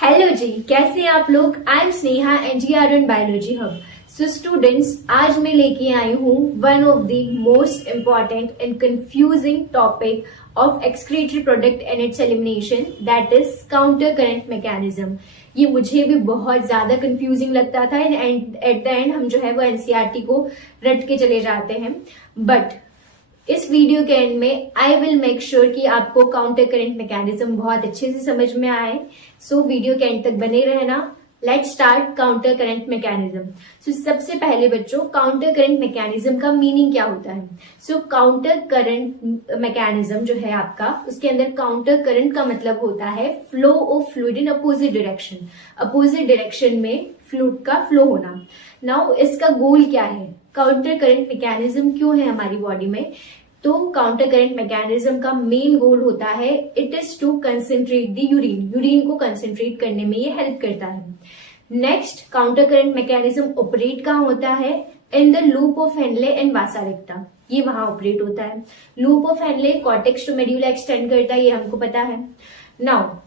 Hello जी, कैसे हैं आप लोग। I am Sneha NGR and biology hub. So students, आज मैं लेके आई हूँ one of the most important and confusing topic of excretory product and it's elimination, that is counter current mechanism. ये मुझे भी बहुत ज्यादा कंफ्यूजिंग लगता था एंड एट द एंड हम जो है वो एनसीईआरटी को रट के चले जाते हैं। बट इस वीडियो के एंड में आई विल मेक श्योर कि आपको काउंटर करंट मैकेनिज्म बहुत अच्छे से समझ में आए। सो वीडियो के एंड तक बने रहना। Let's start counter current mechanism. So सबसे पहले बच्चों, काउंटर करंट मैकेनिज्म का मीनिंग क्या होता है। सो काउंटर करंट मैकेनिज्म जो है आपका, उसके अंदर काउंटर करंट का मतलब होता है flow of fluid in opposite direction. Opposite direction में फ्लूइड का फ्लो होना। नाउ इसका गोल क्या है, काउंटर करंट मैकेनिज्म क्यों है हमारी बॉडी में। तो काउंटर करंट मैकेनिज्म का मेन गोल होता है it is to concentrate the urine को कंसेंट्रेट करने में ये हेल्प करता है। Next, counter current mechanism operate कहाँ होता है, in the loop of Henle and vasa recta. ये वहां ऑपरेट होता है। Loop of Henle cortex to medulla extend करता है, ये हमको पता है। नाउ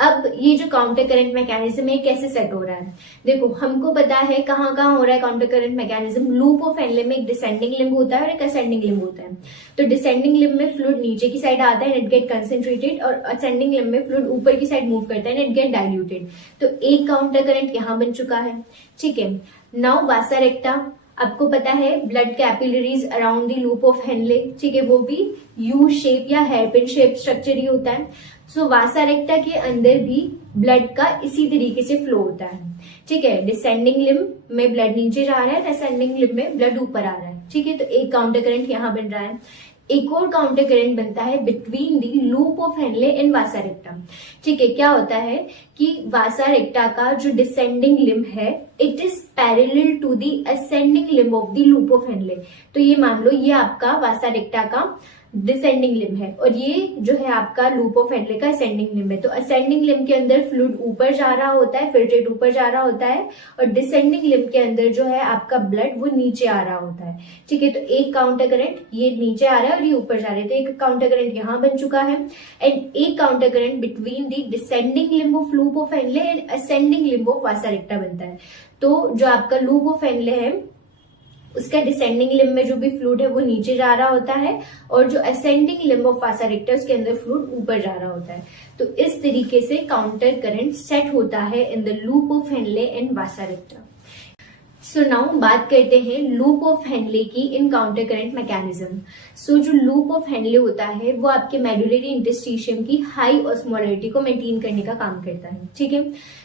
अब ये जो काउंटर करंट मैकेनिज्म है कैसे सेट हो रहा है, देखो हमको पता है कहाँ कहाँ हो रहा है counter current mechanism. Loop of Henley में एक डिसेंडिंग लिम्ब होता है और एक असेंडिंग लिम्ब होता है। तो डिसेंडिंग लिम्ब में फ्लूइड नीचे की साइड आता है, इट गेट कंसेंट्रेटेड, और असेंडिंग लिम्ब में फ्लूइड ऊपर की साइड मूव करता है, इट गेट डाइल्यूटेड। तो एक काउंटर करंट यहाँ बन चुका है, ठीक है। नाउ वासा रेक्टा, आपको पता है blood capillaries around the loop of Henley, ठीक है, वो भी यू शेप या हेयरपिन शेप स्ट्रक्चर ही होता है। सो वासा रेक्टा के अंदर भी ब्लड का इसी तरीके से फ्लो होता है, ठीक है। डिसेंडिंग लिम्ब में ब्लड नीचे जा रहा है, असेंडिंग लिम्ब में ब्लड ऊपर आ रहा है, ठीक है। तो एक काउंटर करंट यहाँ बन रहा है। एक और काउंटर करंट बनता है between the loop of Henle and vasa रेक्टा, ठीक है। क्या होता है कि वासा रेक्टा का जो डिसेंडिंग लिम्ब है it is parallel to the ascending limb of the loop of Henle. तो ये मान लो ये आपका वासा रेक्टा का डिसेंडिंग लिम्ब है और ये जो है आपका लूप ऑफ हेनले का असेंडिंग लिम्ब है। तो असेंडिंग लिम्ब के अंदर फ्लूइड ऊपर जा रहा होता है, फिल्ट्रेट ऊपर जा रहा होता है, और डिसेंडिंग लिम्ब के अंदर जो है आपका ब्लड वो नीचे आ रहा होता है, ठीक है। तो एक काउंटर करंट ये नीचे आ रहा है और ये ऊपर जा रहे हैं, तो एक काउंटर करंट यहाँ बन चुका है। एंड एक counter current between the descending limb of loop of Henle and ascending limb of vasa रेक्टा बनता है। तो जो आपका लूप ऑफ हेनले है उसका डिसेंडिंग लिम्ब में जो भी फ्लूइड है वो नीचे जा रहा होता है, और जो असेंडिंग लिम्ब ऑफ वासा रेक्टा उसके अंदर फ्लूइड ऊपर जा रहा होता है। तो इस तरीके से काउंटर करंट सेट होता है in the loop of Henle and vasa रेक्टा। So now बात करते हैं लूप ऑफ हेनले की इन काउंटर करंट मैकेनिज्म। सो जो लूप ऑफ हेनले होता है वो आपके मेडुलरी इंटरस्टिशियम की हाई ऑस्मोलरिटी को मेंटेन करने का काम करता है, ठीक है।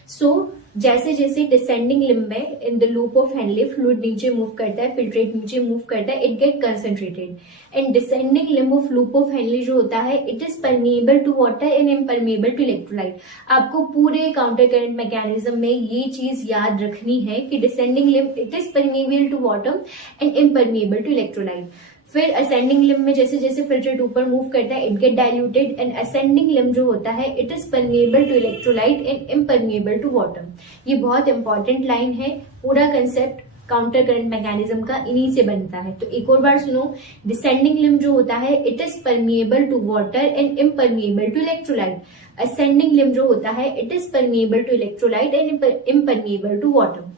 सो जैसे जैसे डिसेंडिंग लिम्ब में in the loop of Henle fluid नीचे मूव करता है, फिल्ट्रेट नीचे मूव करता है, it get concentrated. And descending limb of loop of Henle जो होता है it is permeable to water and impermeable to electrolyte. आपको पूरे काउंटर करंट मैकेनिज्म में ये चीज याद रखनी है कि descending limb it is permeable to water and impermeable to electrolyte. फिर असेंडिंग लिम्ब में जैसे जैसे फिल्ट्रेट ऊपर मूव करता है it get diluted, and ascending limb जो होता है it is permeable to electrolyte and impermeable to water. ये बहुत इंपॉर्टेंट लाइन है। पूरा कंसेप्ट काउंटर करंट मैकेनिज्म का इन्हीं से बनता है। तो एक और बार सुनो, डिसेंडिंग लिम्ब जो होता है it is permeable to water and impermeable to electrolyte. Ascending limb जो होता है it is permeable to electrolyte and impermeable to water,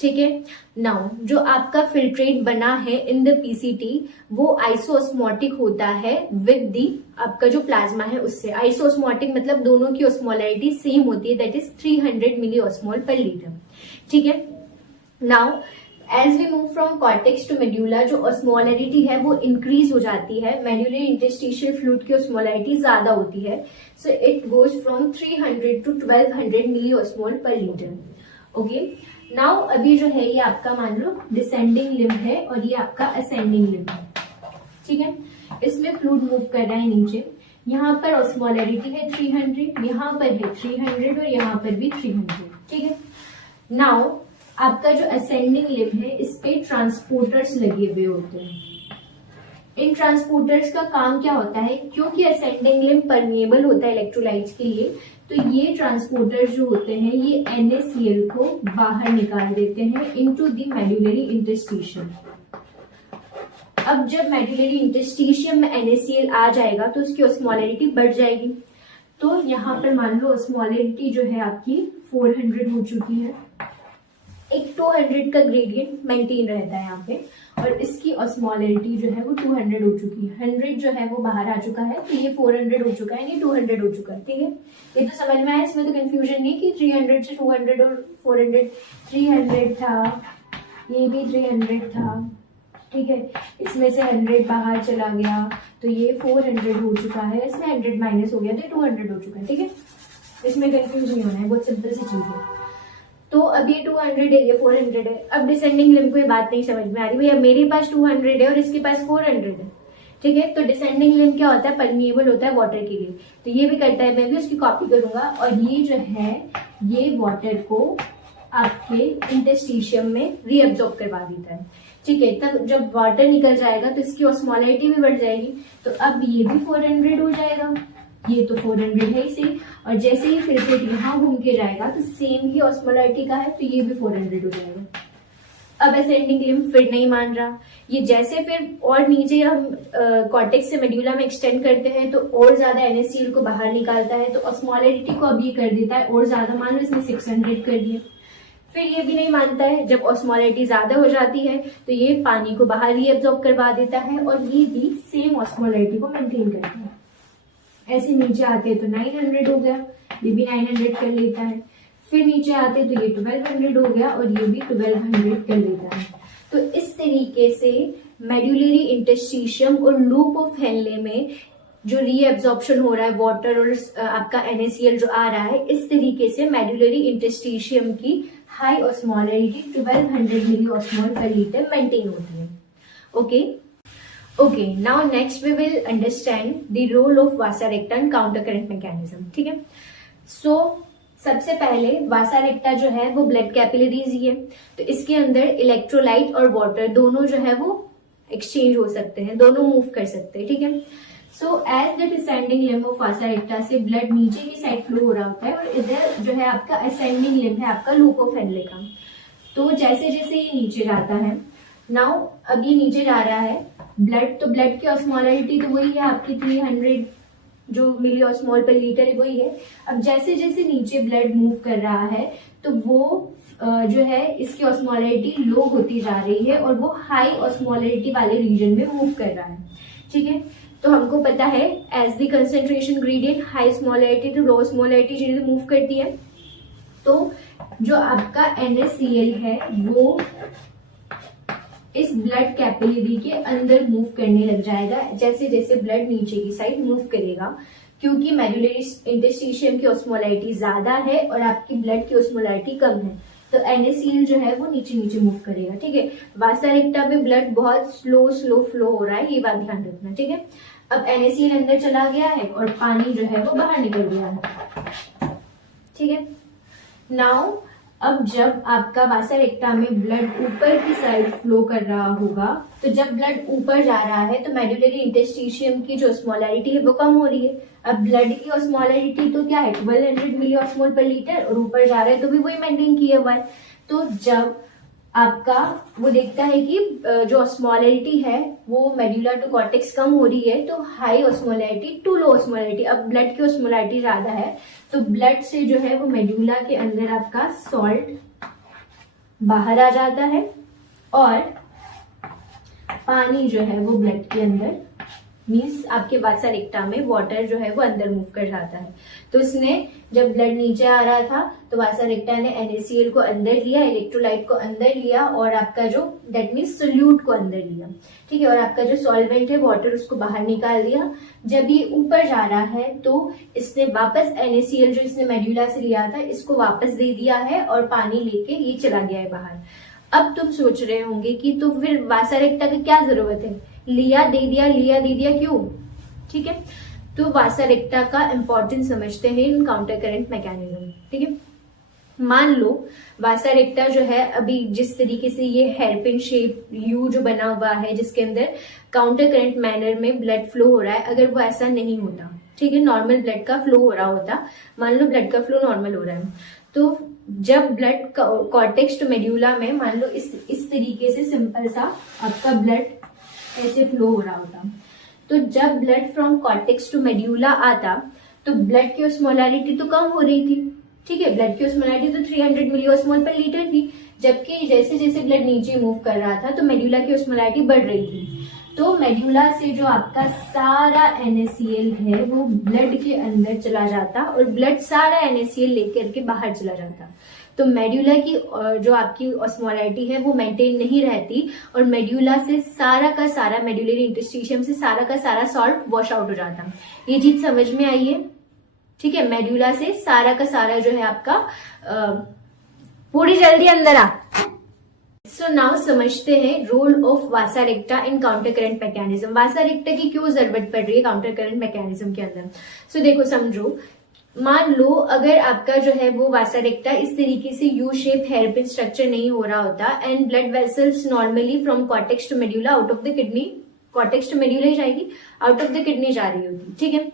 ठीक है। नाउ जो आपका फिल्ट्रेट बना है इन द पीसीटी वो आइसोस्मोटिक होता है विद दी आपका जो प्लाज्मा है उससे। आइसोस्मोटिक मतलब दोनों की ऑस्मोलरिटी सेम होती है, that is 300 milli osmol per litre, ठीक है। Now as we move from cortex to medulla जो ऑस्मोलरिटी है वो इंक्रीज हो जाती है। मेड्यूलरी इंटरस्टिशियल फ्लूइड की ऑस्मोलरिटी ज्यादा होती है, so it goes from 300 to 1200 milli osmol per litre, okay. Now अभी जो है ये आपका मान लो डिसेंडिंग लिम्ब है और ये आपका असेंडिंग लिम्ब है, ठीक है। इसमें फ्लूइड मूव कर रहा है नीचे, यहाँ पर ऑस्मोलरिटी है 300, यहाँ पर है 300 और यहाँ पर भी 300, ठीक है। नाउ आपका जो असेंडिंग लिम्ब है इस पे ट्रांसपोर्टर्स लगे हुए होते हैं। इन ट्रांसपोर्टर्स का काम क्या होता है, क्योंकि असेंडिंग लिम्ब परमिएबल होता है इलेक्ट्रोलाइट्स के लिए, तो ये ट्रांसपोर्टर्स जो होते हैं ये NaCl को बाहर निकाल देते हैं इनटू द मेडुलरी इंटरस्टिशियम। अब जब मेडुलरी इंटरस्टिशियम में NaCl आ जाएगा तो उसकी ऑस्मोलरिटी बढ़ जाएगी। तो यहाँ पर मान लो ऑस्मोलैरिटी जो है आपकी 400 हो चुकी है, एक 200 का ग्रेडियंट मेंटेन रहता है यहाँ पे, और इसकी ऑस्मोलैरिटी जो है वो 200 हो चुकी है। 100 जो है वो बाहर आ चुका है, तो ये 400 हो चुका है, ये 200 हो चुका है। ठीक है, ये तो समझ में आया, इसमें तो कंफ्यूजन नहीं कि 300 से 200 और 400, 300 था, ये भी 300 था। ठीक है, इसमें से 100 बाहर चला गया तो ये 400 हो चुका है, इसमें 100 माइनस हो गया तो 200 हो चुका है। ठीक है, इसमें कंफ्यूज नहीं होना है, बहुत सिंपल सी चीज है। तो अब ये 200 है, ये 400 है। अब डिसेंडिंग लिम्ब को ये बात नहीं समझ में आ रही, भैया मेरे पास 200 है और इसके पास 400 है। ठीक है, तो डिसेंडिंग लिम्ब क्या होता है, परमिएबल होता है वाटर के लिए, तो ये भी करता है, मैं भी उसकी कॉपी करूंगा। और ये जो है ये वाटर को आपके इंटरस्टिशियम में रीअब्सॉर्ब करवा देता है। ठीक है, तब जब वाटर निकल जाएगा तो इसकी ऑस्मोलैरिटी भी बढ़ जाएगी, तो अब ये भी 400 हो जाएगा, ये तो 400 है इसे, और जैसे ही फिर से यहाँ घूम के जाएगा तो सेम ही ऑस्मोलैरिटी का है, तो ये भी 400 हो जाएगा। अब असेंडिंग लिम्ब फिर नहीं मान रहा, ये जैसे फिर और नीचे हम कॉर्टेक्स से मेड्यूला में एक्सटेंड करते हैं तो और ज्यादा NaCl को बाहर निकालता है, तो ऑस्मोलैरिटी को अब ये कर देता है और ज्यादा, मान लो इसने 600 कर दिया। फिर ये भी नहीं मानता है, जब ऑस्मोलैरिटी ज्यादा हो जाती है तो ये पानी को बाहर रीअब्सॉर्ब करवा देता है, और ये भी सेम ऑस्मोलैरिटी को मेंटेन करता है। ऐसे नीचे आते तो 900 हो गया, ये भी 900 कर लेता है। फिर नीचे आते तो ये 1200 हो गया, और ये भी 1200 कर लेता है। तो इस तरीके से मेड्यूलरी इंटरस्टिशियम और लूप ऑफ हेनले में जो रीअब्सॉर्प्शन हो रहा है वाटर और आपका NaCl जो आ रहा है, इस तरीके से मेड्यूलरी इंटरस्टिशियम की high osmolarity 1200 milli osmol per litre maintain होती है। Okay, now next we will understand the role of vasa recta in counter current mechanism. ठीक है, सो सबसे पहले वासा रेक्टा जो है वो ब्लड कैपिलरीज ही है, तो इसके अंदर इलेक्ट्रोलाइट और वाटर दोनों जो है वो एक्सचेंज हो सकते हैं, दोनों मूव कर सकते हैं। ठीक है, so as the descending limb of vasa recta से ब्लड नीचे की साइड फ्लो हो रहा होता है, और इधर जो है आपका असेंडिंग लिम्ब है आपका लूप ऑफ हेनले का। तो जैसे जैसे ये नीचे जाता है, नाउ अब ये नीचे जा रहा है ब्लड, तो ब्लड की ऑस्मोलैरिटी तो वही है आपकी 300 जो मिली ऑस्मोल पर लीटर है वही है। अब जैसे जैसे नीचे ब्लड मूव कर रहा है तो वो जो है इसकी ऑस्मोलैरिटी लो होती जा रही है, और वो हाई ऑस्मोलैरिटी वाले रीजन में मूव कर रहा है। ठीक है, तो हमको पता है as the concentration gradient high osmolarity to low osmolarity चीजें मूव करती है, तो जो आपका NaCl है वो इस ब्लड कैपिलरी के अंदर मूव करने लग जाएगा जैसे जैसे ब्लड नीचे की साइड मूव करेगा, क्योंकि मेडुलरी इंटरस्टिशियम की ऑस्मोलैरिटी ज्यादा है और आपकी ब्लड की ऑस्मोलैरिटी कम है, तो NaCl जो है वो नीचे नीचे मूव करेगा। ठीक है, वासा रेक्टा में ब्लड बहुत स्लो फ्लो हो रहा है, ये बात ध्यान रखना। ठीक है, अब NaCl अंदर चला गया है और पानी जो है वो बाहर निकल गया है। ठीक है, नाउ अब जब आपका वासा रेक्टा में ब्लड ऊपर की साइड फ्लो कर रहा होगा, तो जब ब्लड ऊपर जा रहा है तो मेडुलरी इंटरस्टिशियम की जो ऑस्मोलैरिटी है वो कम हो रही है। अब ब्लड की ऑस्मोलैरिटी तो क्या है 1200 मिली ऑस्मोल पर लीटर, और ऊपर जा रहा है तो भी वही मेंटेन किया हुआ है। तो जब आपका वो देखता है कि जो ऑस्मोलैरिटी है वो मेडुला टू कॉर्टेक्स कम हो रही है, तो high osmolarity to low osmolarity, अब ब्लड की ऑस्मोलैरिटी ज्यादा है तो ब्लड से जो है वो मेडुला के अंदर आपका सॉल्ट बाहर आ जाता है, और पानी जो है वो ब्लड के अंदर मीन्स आपके वासा रेक्टा में वाटर जो है वो अंदर मूव कर जाता है। तो इसने जब ब्लड नीचे आ रहा था तो वासा रेक्टा ने NaCl को अंदर लिया, इलेक्ट्रोलाइट को अंदर लिया, और आपका जो दैट मीन्स सोल्यूट को अंदर लिया। ठीक है, और आपका जो सॉल्वेंट है वाटर उसको बाहर निकाल दिया। जब ये ऊपर जा रहा है तो इसने वापस NaCl जो इसने मेडुला से लिया था इसको वापस दे दिया है, और पानी लेके ये चला गया है बाहर। अब तुम सोच रहे होंगे कि तो फिर वासा रेक्टा की क्या जरूरत है, लिया दे दिया क्यों? ठीक है, तो वासा रेक्टा का इंपॉर्टेंस समझते हैं इन काउंटर करंट मैकेनिज्म। ठीक है, मान लो वासा रेक्टा जो है अभी जिस तरीके से ये हेयरपिन शेप यू जो बना हुआ है जिसके अंदर काउंटर करंट मैनर में ब्लड फ्लो हो रहा है, अगर वो ऐसा नहीं होता, ठीक है, नॉर्मल ब्लड का फ्लो हो रहा होता, मान लो ब्लड का फ्लो नॉर्मल हो रहा है, तो जब ब्लड कॉर्टेक्स टू मेड्यूला में मान लो इस तरीके से सिंपल सा आपका ब्लड ऐसे फ्लो हो रहा होता, तो जब blood from cortex to medulla आता तो ब्लड की ऑस्मोलैरिटी तो कम हो रही थी, ठीक है, ब्लड की ऑस्मोलैरिटी तो 300 मिलीऑस्मोल पर लीटर थी, जबकि जैसे जैसे ब्लड नीचे मूव कर रहा था तो मेड्यूला की ऑस्मोलैरिटी बढ़ रही थी। तो मेड्यूला से जो आपका सारा NaCl है वो ब्लड के अंदर चला जाता और ब्लड सारा NaCl लेकर के बाहर चला जाता। तो मेड्यूला की जो आपकी ऑस्मोलैरिटी है वो मेंटेन नहीं रहती और मेड्यूला से सारा का सारा, मेड्यूलरी इंटरस्टिशियम से सारा का सारा सॉल्ट वॉश आउट हो जाता। ये चीज समझ में आई है, ठीक है। मेड्यूला से सारा का सारा जो है आपका पूरी जल्दी अंदर आ। सो नाउ समझते हैं role of vasa recta in counter current mechanism. Vasa recta की क्यों जरूरत पड़ रही है काउंटर करंट मैकेनिज्म के अंदर। सो देखो समझो, मान लो अगर आपका जो है वो वासा रेक्टा इस तरीके से यू शेप हेयरपिन स्ट्रक्चर नहीं हो रहा होता and blood vessels normally from cortex to medulla out of the kidney, cortex to medulla ही जाएगी, आउट ऑफ द किडनी जा रही होती, ठीक है।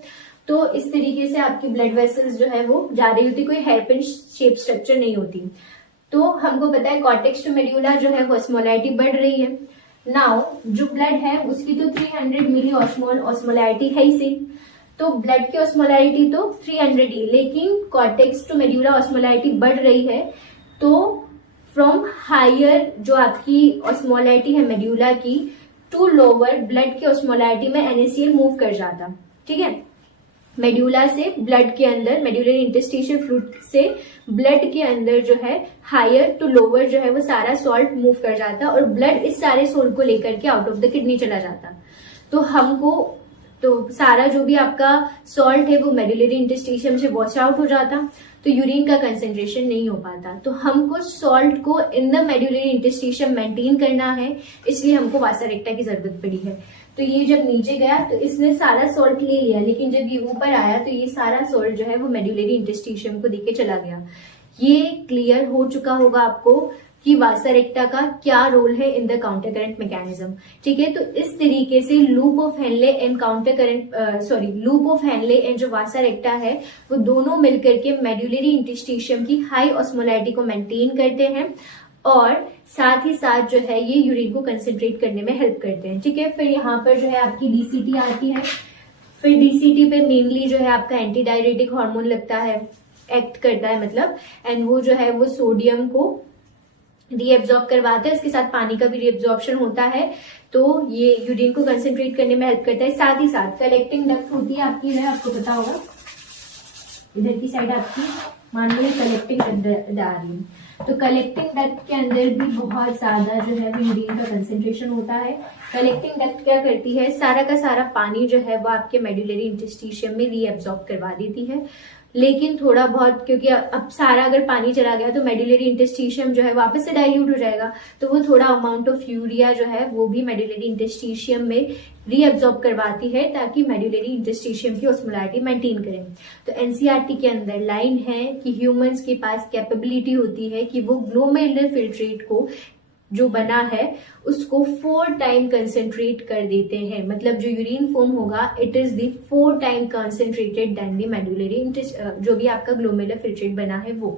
तो इस तरीके से आपकी ब्लड वेसल्स जो है वो जा रही होती, कोई हेयरपिन शेप स्ट्रक्चर नहीं होती। तो हमको पता है कॉर्टेक्स टू मेड्यूला जो है वो ऑस्मोलैरिटी बढ़ रही है। नाउ जो ब्लड है उसकी तो 300 मिली ऑस्मोलैरिटी है ही, तो ब्लड की ऑस्मोलैरिटी तो 300 ही, लेकिन कॉर्टेक्स टू मेड्यूला ऑस्मोलैरिटी बढ़ रही है। तो फ्रॉम हायर जो आपकी ऑस्मोलैरिटी है मेड्यूला की टू लोअर ब्लड की ऑस्मोलैरिटी में NaCl मूव कर जाता, ठीक है। मेड्यूला से ब्लड के अंदर, मेड्यूलरी इंटरस्टिशियल फ्लूइड से ब्लड के अंदर जो है हायर टू लोअर जो है वो सारा सॉल्ट मूव कर जाता और ब्लड इस सारे सॉल्ट को लेकर के आउट ऑफ द किडनी चला जाता। तो हमको तो सारा जो भी आपका सॉल्ट है वो मेड्यूलरी इंटरस्टिशियम से वॉश आउट हो जाता, तो यूरिन का कंसेंट्रेशन नहीं हो पाता। तो हमको सॉल्ट को in the medullary interstitium maintain करना है, इसलिए हमको वासा रेक्टा की जरूरत पड़ी है। तो ये जब नीचे गया तो इसने सारा सॉल्ट ले लिया, लेकिन जब ये ऊपर आया तो ये सारा सॉल्ट जो है वो मेड्यूलरी इंटरस्टिशियम को देके चला गया। ये क्लियर हो चुका होगा आपको कि वासा रेक्टा का क्या रोल है in the counter current mechanism, ठीक है। तो इस तरीके से loop of Henle and counter current loop of Henle and जो वासा रेक्टा है वो दोनों मिलकर के मेड्यूलरी इंटरस्टिशियम की हाई ऑस्मोलैरिटी को मेंटेन करते हैं और साथ ही साथ जो है ये यूरिन को कंसेंट्रेट करने में हेल्प करते हैं, ठीक है। फिर यहाँ पर जो है आपकी DCT आती है। फिर DCT पे मेनली जो है आपका एंटी डायरेटिक हार्मोन लगता है, एक्ट करता है मतलब, एंड वो जो है वो सोडियम को रीएब्जॉर्ब करवाता है, इसके साथ पानी का भी रीएब्जॉर्प्शन होता है, तो ये यूरिन को कंसेंट्रेट करने में हेल्प करता है। साथ ही साथ कलेक्टिंग डक्ट होती है आपकी, है आपको पता होगा, इधर की साइड आपकी मान लो कलेक्टिंग डक्ट आ रही है, तो कलेक्टिंग डक्ट के अंदर भी बहुत ज्यादा जो है वो यूरिन का कंसेंट्रेशन होता है। कलेक्टिंग डक्ट क्या करती है, सारा का सारा पानी जो है वो आपके मेड्यूलरी इंटरस्टिशियम में रीएब्जॉर्ब करवा देती है, लेकिन थोड़ा बहुत, क्योंकि अब सारा अगर पानी चला गया तो मेड्यूलरी इंटरस्टिशियम जो है वापस से डाइल्यूट हो जाएगा, तो वो थोड़ा अमाउंट ऑफ यूरिया जो है वो भी मेड्यूलरी इंटरस्टिशियम में रीअब्जॉर्ब करवाती है ताकि मेड्यूलरी इंटरस्टिशियम की ऑस्मोलैरिटी मेंटेन करें। तो एनसीईआरटी के अंदर लाइन है कि ह्यूमंस के पास कैपेबिलिटी होती है कि वो ग्लोमेरुलर फिल्ट्रेट को जो बना है उसको 4 टाइम कंसेंट्रेट कर देते हैं, मतलब जो यूरिन फॉर्म होगा it is the 4 time concentrated then the medullary जो भी आपका ग्लोमेरुलर फिल्ट्रेट बना है वो।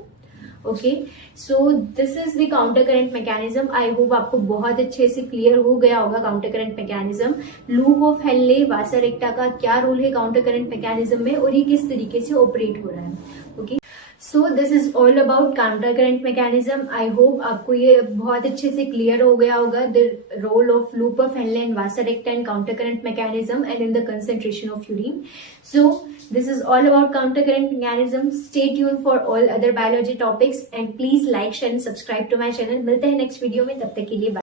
Okay, so this is the counter current mechanism. I hope आपको बहुत अच्छे से क्लियर हो गया होगा counter current mechanism, loop of Henle, vasa recta का क्या रोल है काउंटर करंट मैकेनिज्म में और ये किस तरीके से ऑपरेट हो रहा है। Okay, so this is all about counter current mechanism. I hope आपको ये बहुत अच्छे से क्लियर हो गया होगा the role of loop of Henle and vasa recta and counter current mechanism and in the concentration of urine. So this is all about counter current mechanism. Stay tuned for all other biology topics and please like, share and subscribe to my channel. मिलते हैं next video में, तब तक के लिए bye.